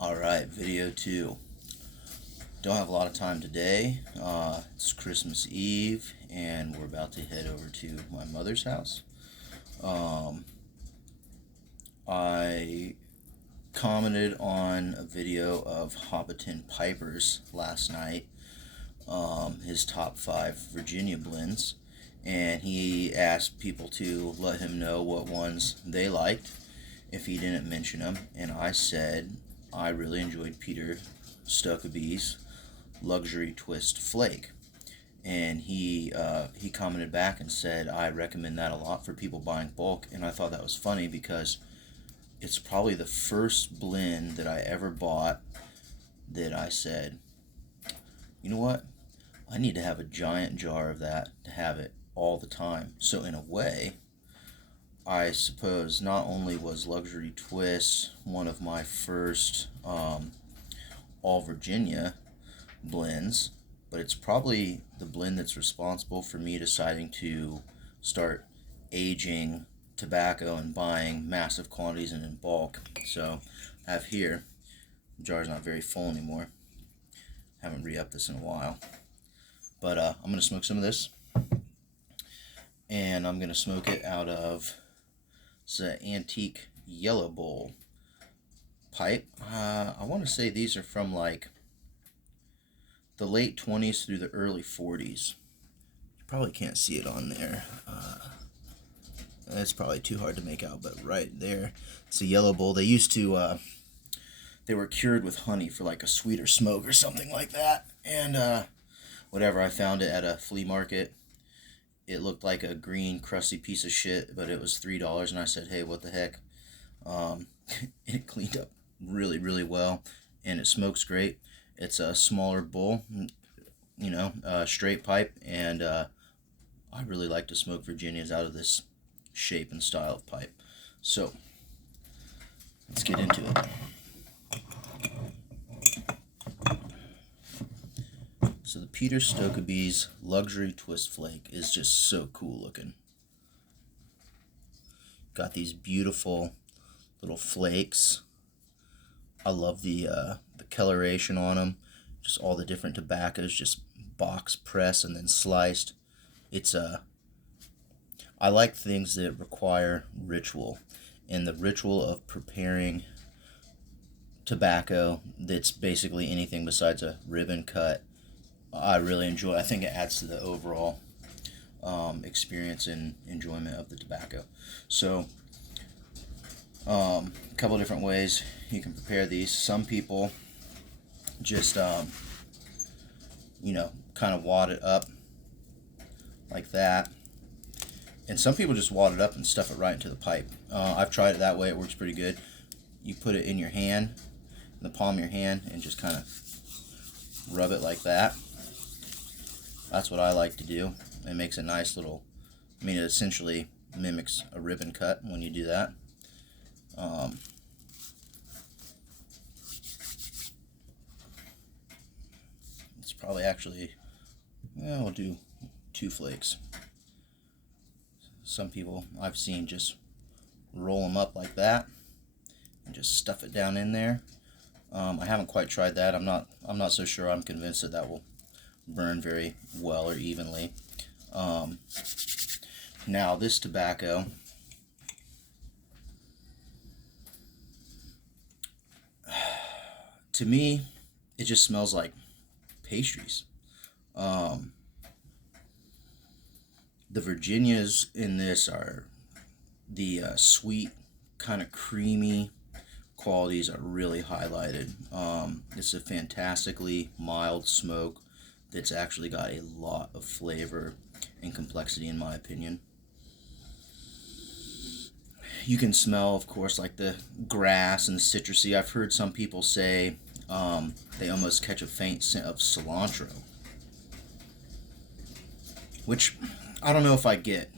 Alright, video 2. Don't have a lot of time today. It's Christmas Eve, and we're about to head over to my mother's house. I commented on a video of Hobbiton Piper's last night, his top 5 Virginia blends, and he asked people to let him know what ones they liked if he didn't mention them, and I said I really enjoyed Peter Stokkebye's Luxury Twist Flake, and he commented back and said I recommend that a lot for people buying bulk, and I thought that was funny because it's probably the first blend that I ever bought that I said, you know what, I need to have a giant jar of that to have it all the time. So in a way, I suppose not only was Luxury Twist one of my first all Virginia blends, but it's probably the blend that's responsible for me deciding to start aging tobacco and buying massive quantities and in bulk. So I have here, the jar's not very full anymore. Haven't re-upped this in a while. But I'm going to smoke some of this. And I'm going to smoke it out of an antique yellow bowl pipe. I want to say these are from like the late 20s through the early 40s. You probably can't see it on there. It's probably too hard to make out, but right there, it's a yellow bowl. They used to, they were cured with honey for like a sweeter smoke or something like that. And whatever, I found it at a flea market. It looked like a green, crusty piece of shit, but it was $3, and I said, hey, what the heck? It cleaned up really, really well, and it smokes great. It's a smaller bowl, straight pipe, and I really like to smoke Virginias out of this shape and style of pipe. So, let's get into it. So the Peter Stokkebye's Luxury Twist Flake is just so cool looking. Got these beautiful little flakes. I love the coloration on them. Just all the different tobaccos, just box pressed and then sliced. It's I like things that require ritual, and the ritual of preparing tobacco that's basically anything besides a ribbon cut, I really enjoy. I think it adds to the overall experience and enjoyment of the tobacco. So, a couple of different ways you can prepare these. Some people just, kind of wad it up like that. And some people just wad it up and stuff it right into the pipe. I've tried it that way. It works pretty good. You put it in your hand, in the palm of your hand, and just kind of rub it like that. That's what I like to do. It makes a nice little, it essentially mimics a ribbon cut when you do that. It's probably actually, we'll do 2 flakes. Some people I've seen just roll them up like that and just stuff it down in there. I haven't quite tried that. I'm not so sure. I'm convinced that will burn very well or evenly. Now this tobacco, to me, it just smells like pastries. The Virginias in this are the sweet, kind of creamy qualities are really highlighted. It's a fantastically mild smoke that's actually got a lot of flavor and complexity, in my opinion. You can smell, of course, like the grass and the citrusy. I've heard some people say they almost catch a faint scent of cilantro, which I don't know if I get.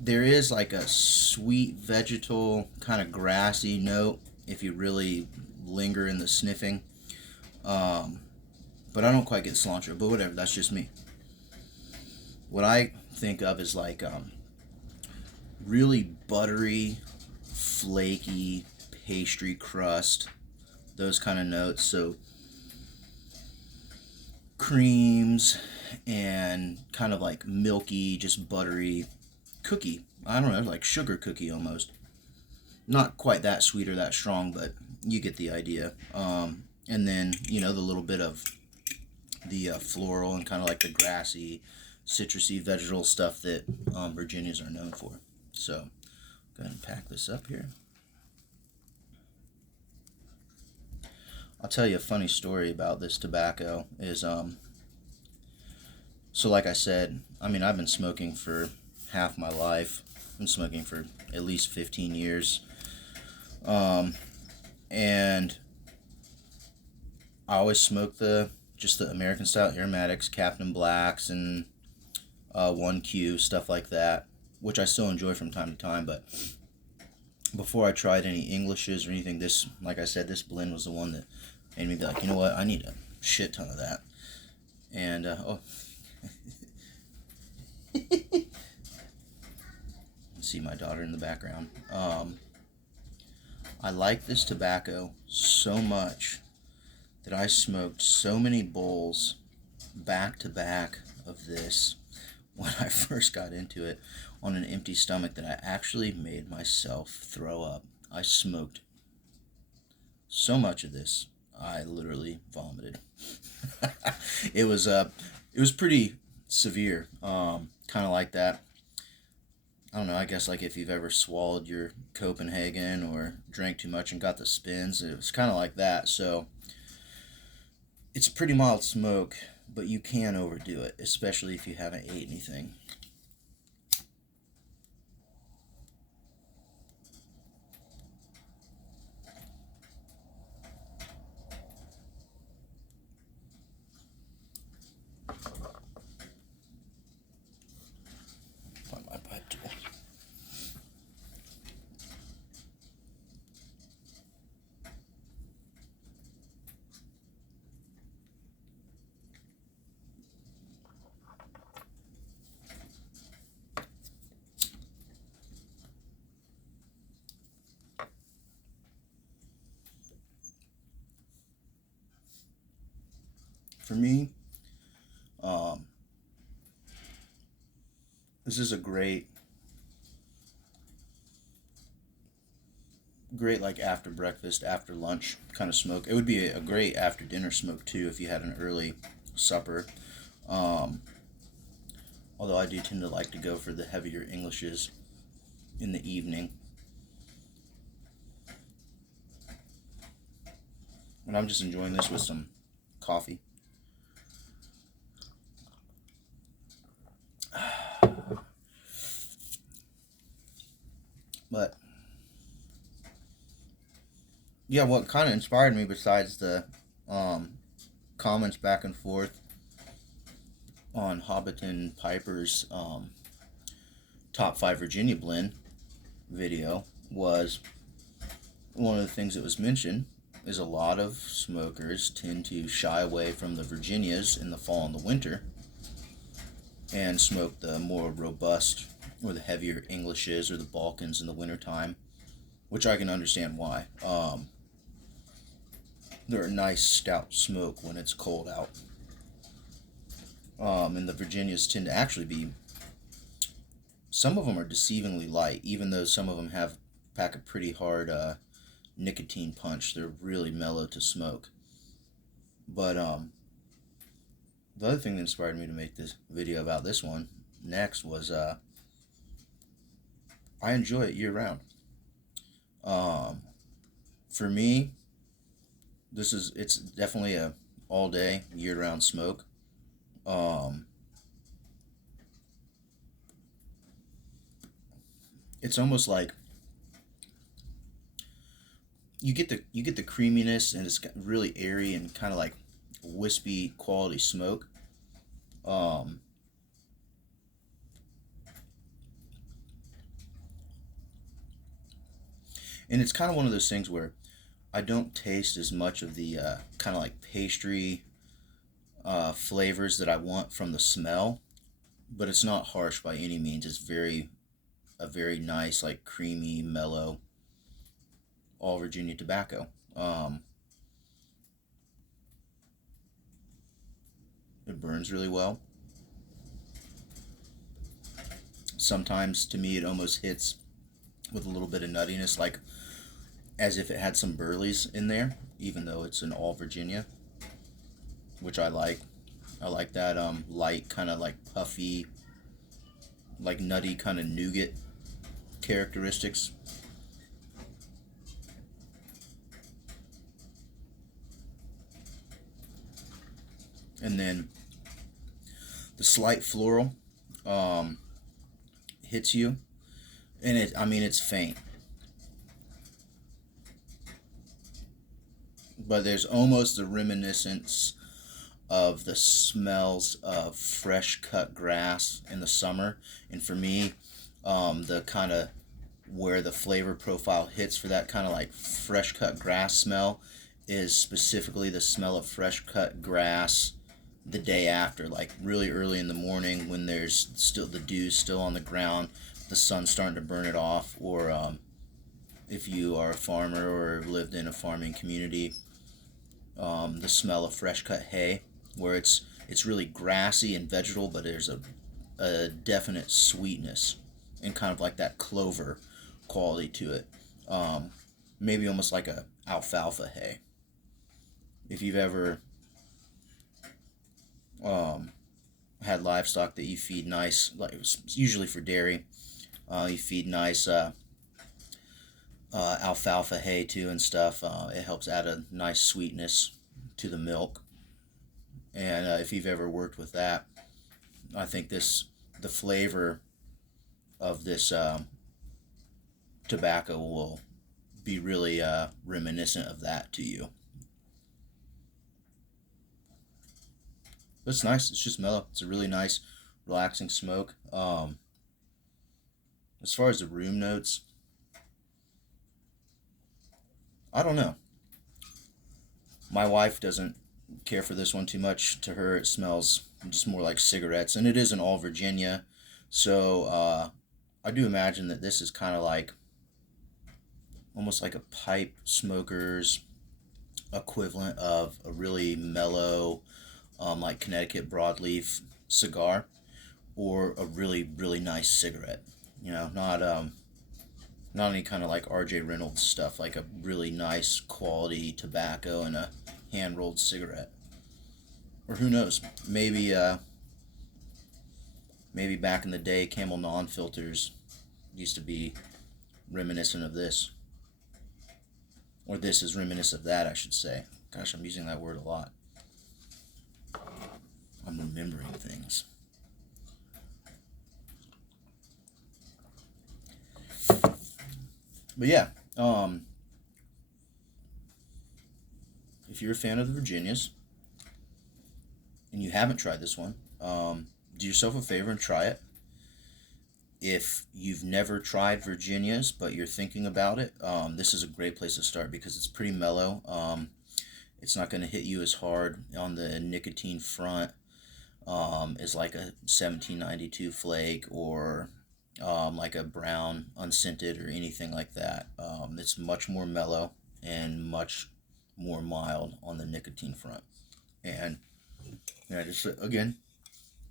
There is like a sweet vegetal, kind of grassy note if you really linger in the sniffing. But I don't quite get cilantro, but whatever, that's just me. What I think of is like really buttery, flaky pastry crust, those kind of notes. So creams and kind of like milky, just buttery cookie. I don't know, like sugar cookie almost. Not quite that sweet or that strong, but you get the idea. And then, the little bit of the floral and kind of like the grassy, citrusy, vegetal stuff that Virginias are known for. So, go ahead and pack this up here. I'll tell you a funny story about this tobacco is, so like I said, I've been smoking for half my life. I've been smoking for at least 15 years. And I always smoke just the American style aromatics, Captain Blacks and 1Q, stuff like that, which I still enjoy from time to time. But before I tried any Englishes or anything, like I said, this blend was the one that made me be like, you know what, I need a shit ton of that. And, see my daughter in the background. I like this tobacco so much that I smoked so many bowls back to back of this when I first got into it on an empty stomach that I actually made myself throw up. I smoked so much of this, I literally vomited. It was pretty severe, kind of like that. I don't know, I guess like if you've ever swallowed your Copenhagen or drank too much and got the spins, it was kind of like that. So it's a pretty mild smoke, but you can overdo it, especially if you haven't ate anything. Find my pipe tool. For me, this is a great like after breakfast, after lunch kind of smoke. It would be a great after dinner smoke too if you had an early supper. Although I do tend to like to go for the heavier Englishes in the evening. And I'm just enjoying this with some coffee. But yeah, what kind of inspired me besides the comments back and forth on Hobbiton Piper's top 5 Virginia blend video was one of the things that was mentioned is a lot of smokers tend to shy away from the Virginias in the fall and the winter and smoke the more robust or the heavier Englishes or the Balkans in the wintertime, which I can understand why. They're a nice stout smoke when it's cold out. And the Virginias tend to actually be, some of them are deceivingly light, even though some of them pack a pretty hard nicotine punch. They're really mellow to smoke. But the other thing that inspired me to make this video about this one next was I enjoy it year round. For me, it's definitely a all day year round smoke. It's almost like you get the creaminess and it's really airy and kind of like wispy quality smoke. And it's kind of one of those things where I don't taste as much of the kind of like pastry flavors that I want from the smell, but it's not harsh by any means. It's a very nice, like creamy, mellow all Virginia tobacco. It burns really well. Sometimes to me it almost hits with a little bit of nuttiness, like as if it had some burleys in there, even though it's an all Virginia, which I like. I like that light, kind of like puffy, like nutty kind of nougat characteristics. And then the slight floral um, hits you, and I mean, it's faint, but there's almost a reminiscence of the smells of fresh cut grass in the summer. And for me, the kind of where the flavor profile hits for that kind of like fresh cut grass smell is specifically the smell of fresh cut grass the day after, like really early in the morning when there's still the dew still on the ground, the sun's starting to burn it off, or if you are a farmer or lived in a farming community, the smell of fresh cut hay, where it's really grassy and vegetal, but there's a definite sweetness and kind of like that clover quality to it. Maybe almost like a alfalfa hay. If you've ever um, had livestock that you feed nice, like usually for dairy, you feed nice alfalfa hay to and stuff. It helps add a nice sweetness to the milk. And if you've ever worked with that, I think the flavor of this tobacco will be really reminiscent of that to you. But it's nice. It's just mellow. It's a really nice, relaxing smoke. As far as the room notes, I don't know. My wife doesn't care for this one too much. To her, it smells just more like cigarettes, and it is an all Virginia. So I do imagine that this is kind of like almost like a pipe smoker's equivalent of a really mellow, like Connecticut broadleaf cigar, or a really really nice cigarette. You know, not any kind of like R.J. Reynolds stuff, like a really nice quality tobacco and a hand rolled cigarette. Or who knows? Maybe back in the day, Camel non filters used to be reminiscent of this, or this is reminiscent of that, I should say. Gosh, I'm using that word a lot. I'm remembering things. But yeah, if you're a fan of the Virginias and you haven't tried this one, do yourself a favor and try it. If you've never tried Virginias but you're thinking about it, this is a great place to start because it's pretty mellow. It's not going to hit you as hard on the nicotine front as like a 1792 flake or like a brown unscented or anything like that. It's much more mellow and much more mild on the nicotine front. And yeah, just again,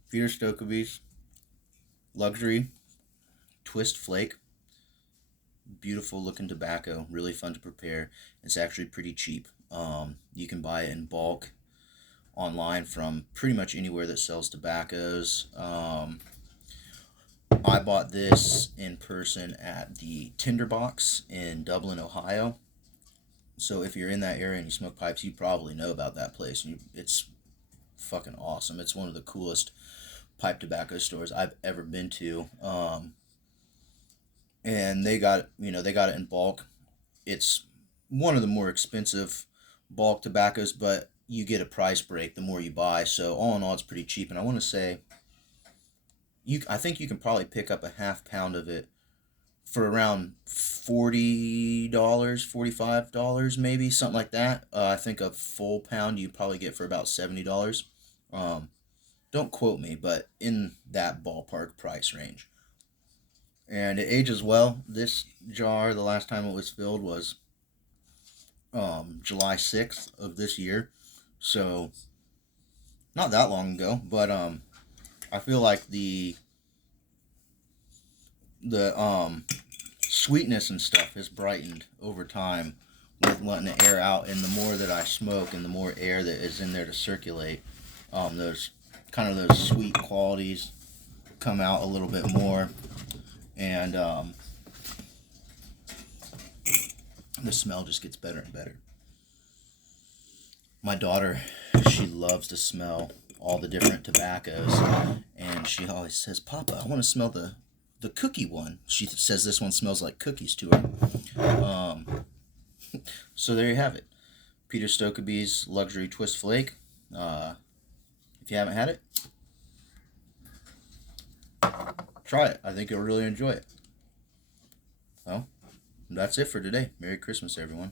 Peter Stokkeby's luxury Twist Flake. Beautiful looking tobacco, really fun to prepare. It's actually pretty cheap. You can buy it in bulk online from pretty much anywhere that sells tobaccos. I bought this in person at the Tinderbox in Dublin, Ohio. So if you're in that area and you smoke pipes, you probably know about that place. It's fucking awesome. It's one of the coolest pipe tobacco stores I've ever been to. And they got it in bulk. It's one of the more expensive bulk tobaccos, but you get a price break the more you buy. So all in all, it's pretty cheap. And I want to say I think you can probably pick up a half pound of it for around $40, $45 maybe, something like that. I think a full pound you probably get for about $70. Um, don't quote me, but in that ballpark price range. And it ages well. This jar, the last time it was filled was July 6th of this year, so not that long ago. But I feel like the sweetness and stuff has brightened over time with letting the air out, and the more that I smoke and the more air that is in there to circulate, those those sweet qualities come out a little bit more, and the smell just gets better and better. My daughter, she loves to smell all the different tobaccos, and she always says, "Papa, I want to smell the cookie one." She says this one smells like cookies to her. So there you have it, Peter Stokkebye's Luxury Twist Flake. If you haven't had it, try it. I think you'll really enjoy it. Well, that's it for today. Merry Christmas, everyone.